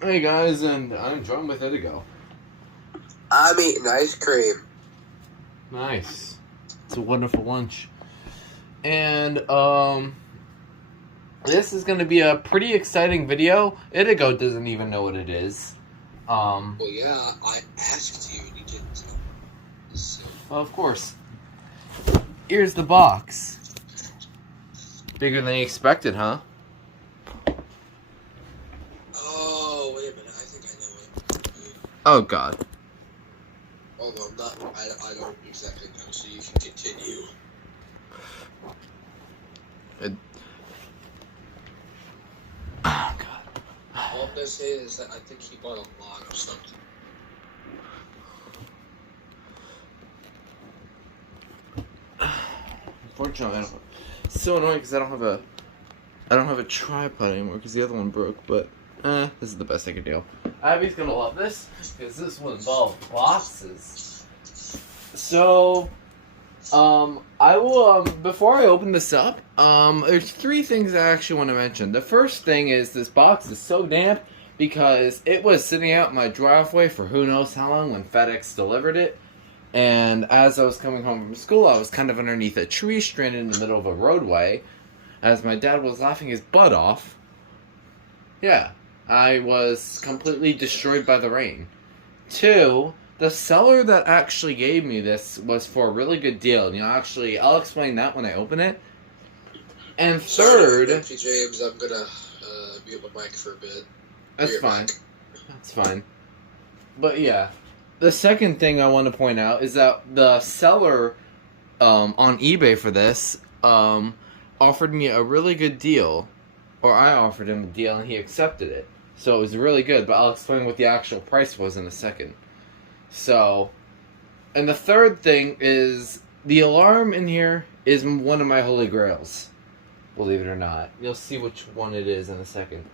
Hey guys, and I'm joined with Itigo. I'm eating ice cream. Nice. It's a wonderful lunch. And, this is going to be a pretty exciting video. Itigo doesn't even know what it is. Well, yeah, I asked you and you didn't tell me. So. Well, of course. Here's the box. Bigger than you expected, huh? Oh, wait a minute. I think I know it. Oh, God. Although I don't exactly know, so you can continue. Oh, God. All I'm going to say is that I think he bought a lot of something. Unfortunately, it's so annoying because I don't have a tripod anymore because the other one broke. But this is the best I could do. Abby's gonna love this because this will involve boxes. So, I will before I open this up, there's three things I actually want to mention. The first thing is this box is so damp because it was sitting out in my driveway for who knows how long when FedEx delivered it. And as I was coming home from school, I was kind of underneath a tree stranded in the middle of a roadway as my dad was laughing his butt off. Yeah, I was completely destroyed by the rain. Two, the seller that actually gave me this was for a really good deal. I'll explain that when I open it. And third... Sorry, James, I'm going to mute my mic for a bit. That's fine. That's fine. But yeah. The second thing I want to point out is that the seller on eBay for this offered me a really good deal, or I offered him a deal and he accepted it. So it was really good, but I'll explain what the actual price was in a second. So, and the third thing is the alarm in here is one of my holy grails, believe it or not. You'll see which one it is in a second.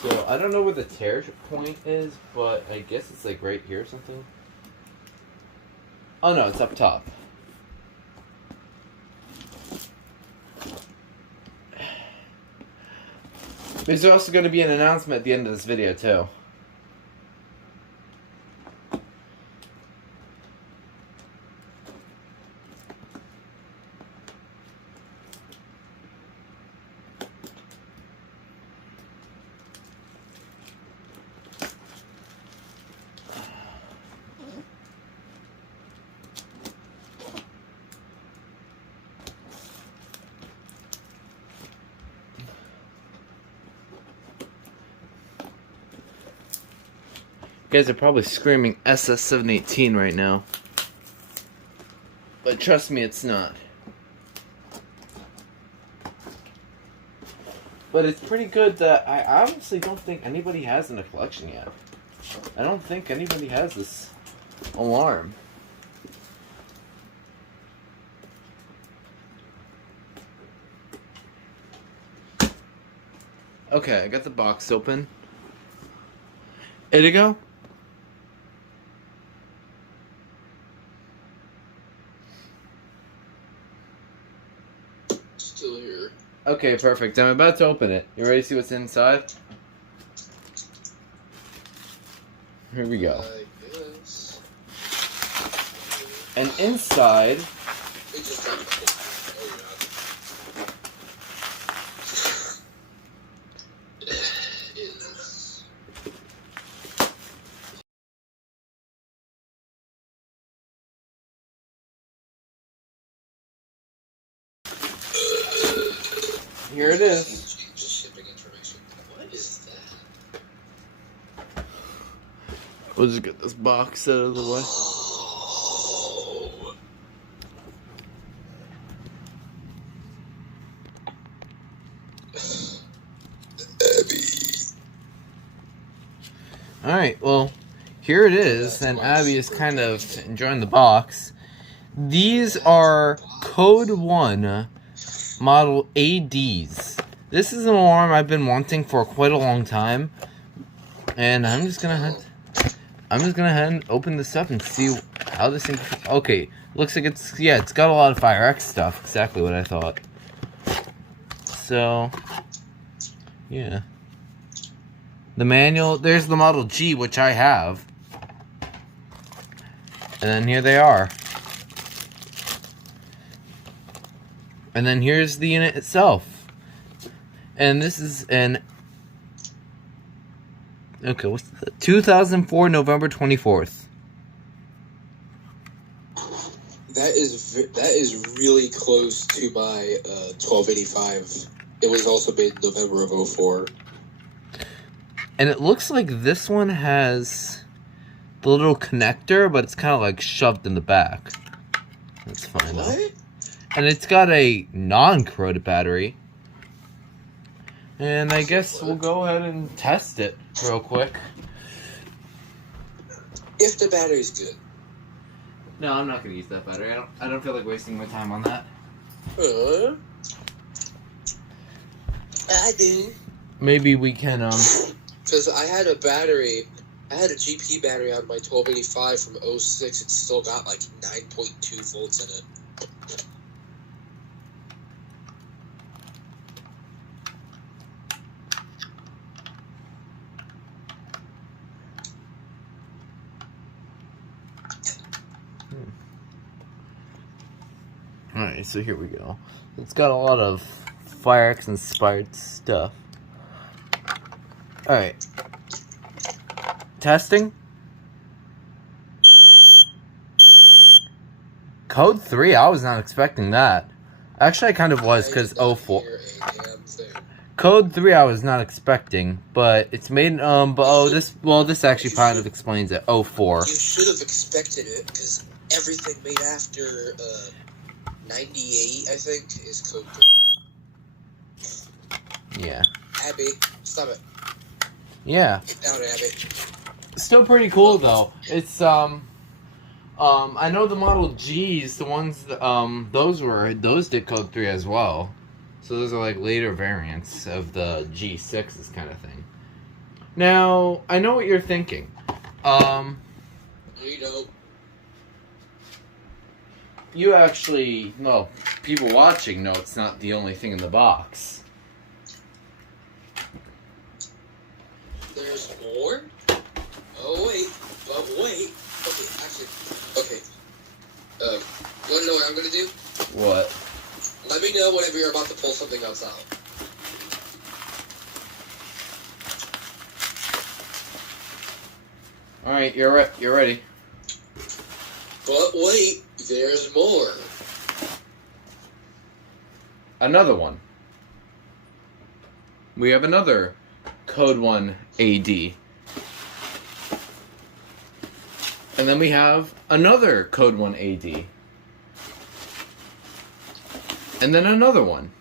So, I don't know where the tear point is, but I guess it's like right here or something. Oh no, it's up top. There's also going to be an announcement at the end of this video, too. You guys are probably screaming SS718 right now. But trust me, it's not. But it's pretty good that I honestly don't think anybody has in the collection yet. I don't think anybody has this alarm. Okay, I got the box open. Itigo? Still here. Okay, perfect. I'm about to open it. You ready to see what's inside? Here we go. Yes. And inside... Here it is. Shipping information. What is that? We'll just get this box out of the way. Oh. Alright, well, here it is, and Abby is kind of enjoying the box. These are Code 1 Model ADs. This is an alarm I've been wanting for quite a long time, and I'm just gonna head and open this up and see how this thing... Okay, looks like it's got a lot of FireX stuff, exactly what I thought. So, yeah. The manual, there's the Model G, which I have. And then here they are. And then here's the unit itself. And this is an... Okay, what's the... 2004, November 24th. That is really close to my 1285. It was also made in November of 04. And it looks like this one has the little connector, but it's kind of like shoved in the back. That's fine though. What? And it's got a non-corroded battery. And I guess we'll go ahead and test it real quick. If the battery's good. No, I'm not gonna use that battery. I don't feel like wasting my time on that. I do. Maybe we can Because I had a GP battery on my 1285 from 06. It's still got like 9.2 volts in it. Alright, so here we go. It's got a lot of Firex inspired stuff. Alright. Testing. Code 3, I was not expecting that. Actually, I kind of was, because 04. Code 3 I was not expecting, but it's made, this actually kind of explains it. 04. You should have expected it, because everything made after, 98, I think, is Code 3. Yeah. Abby, stop it. Yeah. Get down, Abby. Still pretty cool, though. It's, I know the Model Gs, the ones, those did Code 3 as well. So those are like later variants of the G6s kind of thing. Now, I know what you're thinking. You know. You actually, well, people watching know it's not the only thing in the box. There's more? Oh, wait. But wait. Okay, actually. Okay. Wanna know what I'm gonna do? What? Let me know whenever you're about to pull something else out. Alright, you're ready. But wait, there's more. Another one. We have another Code 1 AD. And then we have another Code 1 AD. And then another one.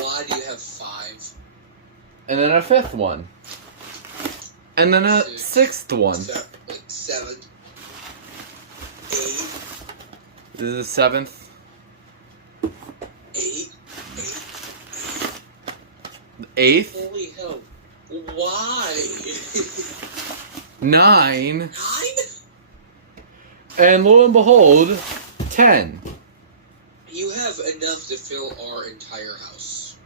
Why do you have 5? And then a 5th one. And then a 6th one. 7. 8. This is the 7th. 8. 8th. Holy hell. Why? 9. 9? And lo and behold, 10. You have enough to fill our entire house.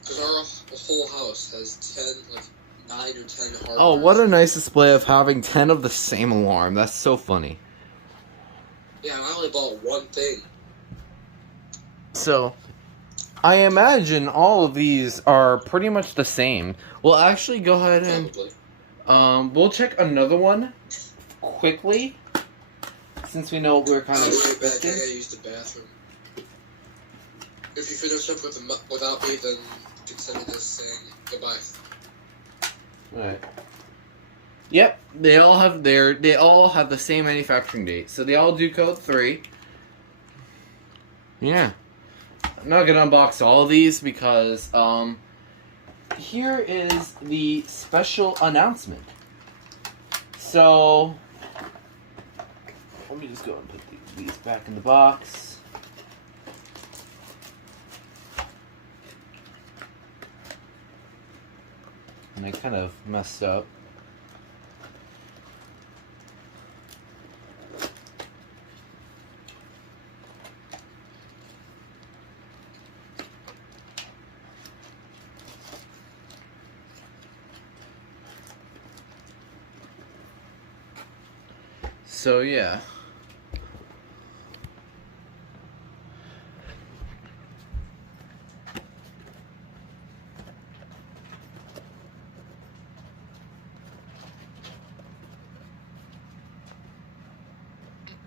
Because our whole house has 10, like 9 or 10 hard. Oh, what a nice display of having 10 of the same alarm. That's so funny. Yeah, I only bought one thing. So, I imagine all of these are pretty much the same. We'll actually go ahead and we'll check another one quickly, since we know we're kind of right back. I expecting. gotta use the bathroom. If you finish up without me, then consider this saying goodbye. Right. Yep, they all have the same manufacturing date, so they all do Code 3. Yeah. I'm not gonna unbox all of these because here is the special announcement. So let me just go and put these back in the box. And I kind of messed up. So yeah.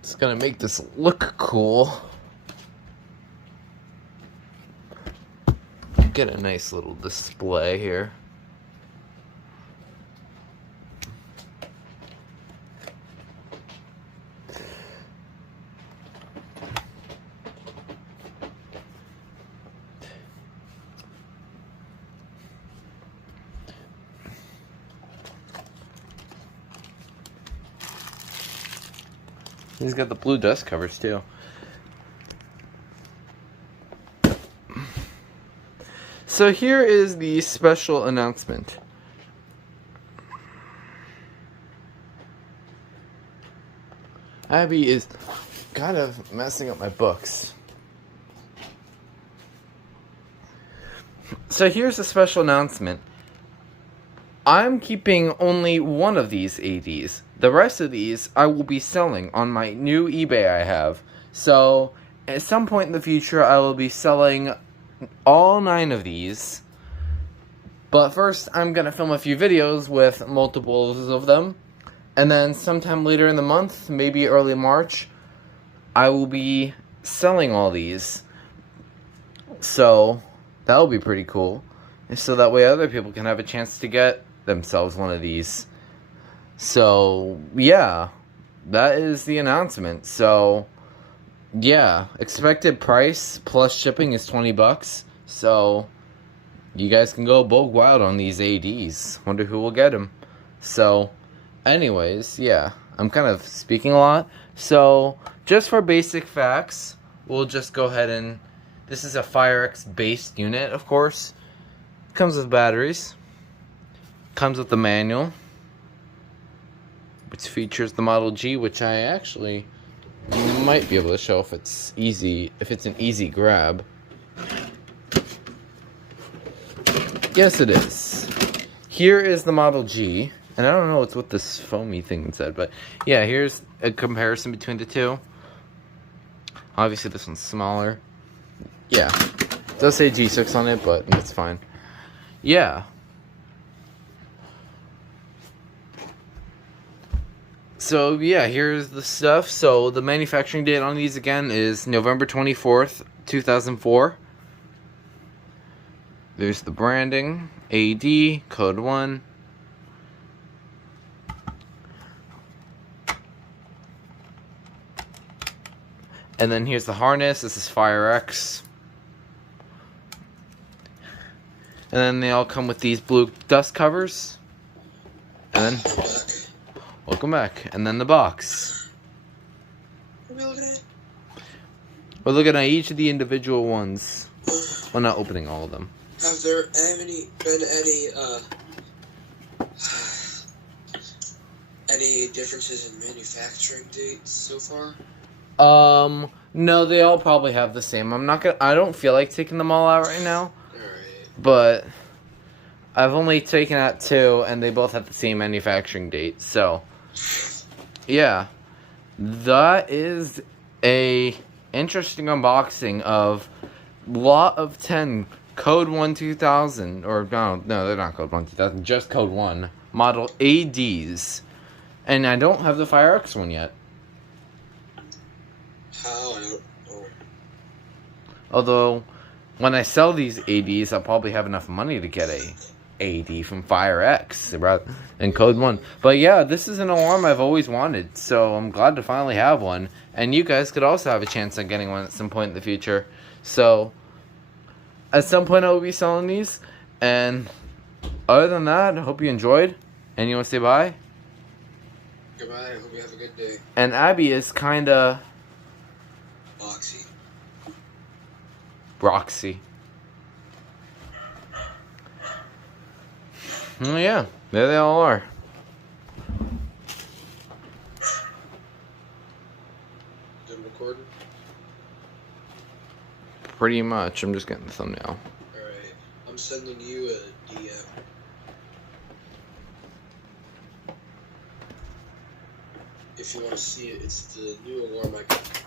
It's gonna make this look cool. Get a nice little display here. He's got the blue dust covers too. So here is the special announcement. Abby is kind of messing up my books. So here's a special announcement. I'm keeping only one of these ADs. The rest of these I will be selling on my new eBay I have. So at some point in the future I will be selling all 9 of these. But first I'm going to film a few videos with multiples of them. And then sometime later in the month, maybe early March, I will be selling all these. So that'll be pretty cool. So that way other people can have a chance to get themselves one of these. So yeah, that is the announcement. So yeah, expected price plus shipping is $20. So you guys can go bulk wild on these ADs. Wonder who will get them. So anyways, yeah, I'm kind of speaking a lot. So just for basic facts, we'll just go ahead and this is a FireX based unit, of course. Comes with batteries. Comes with the manual, which features the Model G, which I actually might be able to show if it's easy, if it's an easy grab. Yes, it is. Here is the Model G, and I don't know what's with this foamy thing said, but yeah, here's a comparison between the two. Obviously, this one's smaller. Yeah, it does say G6 on it, but it's fine. Yeah. So yeah, here's the stuff. So the manufacturing date on these again is November 24th, 2004. There's the branding, AD, code 1. And then here's the harness. This is FireX. And then they all come with these blue dust covers. And then welcome back. And then the box. What are we looking at? We're looking at each of the individual ones. Well, not opening all of them. Have there been any differences in manufacturing dates so far? No, they all probably have the same. I don't feel like taking them all out right now. Alright. But I've only taken out 2 and they both have the same manufacturing date. So, yeah. That is a interesting unboxing of Lot of 10 Code 1 2000, or no, they're not Code 1 2000, just Code 1 model ADs. And I don't have the FireX one yet. How? I don't know. Although, when I sell these ADs, I'll probably have enough money to get a AD from FireX and Code 1. But yeah, this is an alarm I've always wanted, so I'm glad to finally have one. And you guys could also have a chance at getting one at some point in the future. So, at some point I will be selling these. And other than that, I hope you enjoyed. And you want to say bye? Goodbye. I hope you have a good day. And Abby is kinda Boxy. Roxy. Oh yeah, there they all are. Done recording? Pretty much. I'm just getting the thumbnail. Alright. I'm sending you a DM. if you want to see it, it's the new alarm I got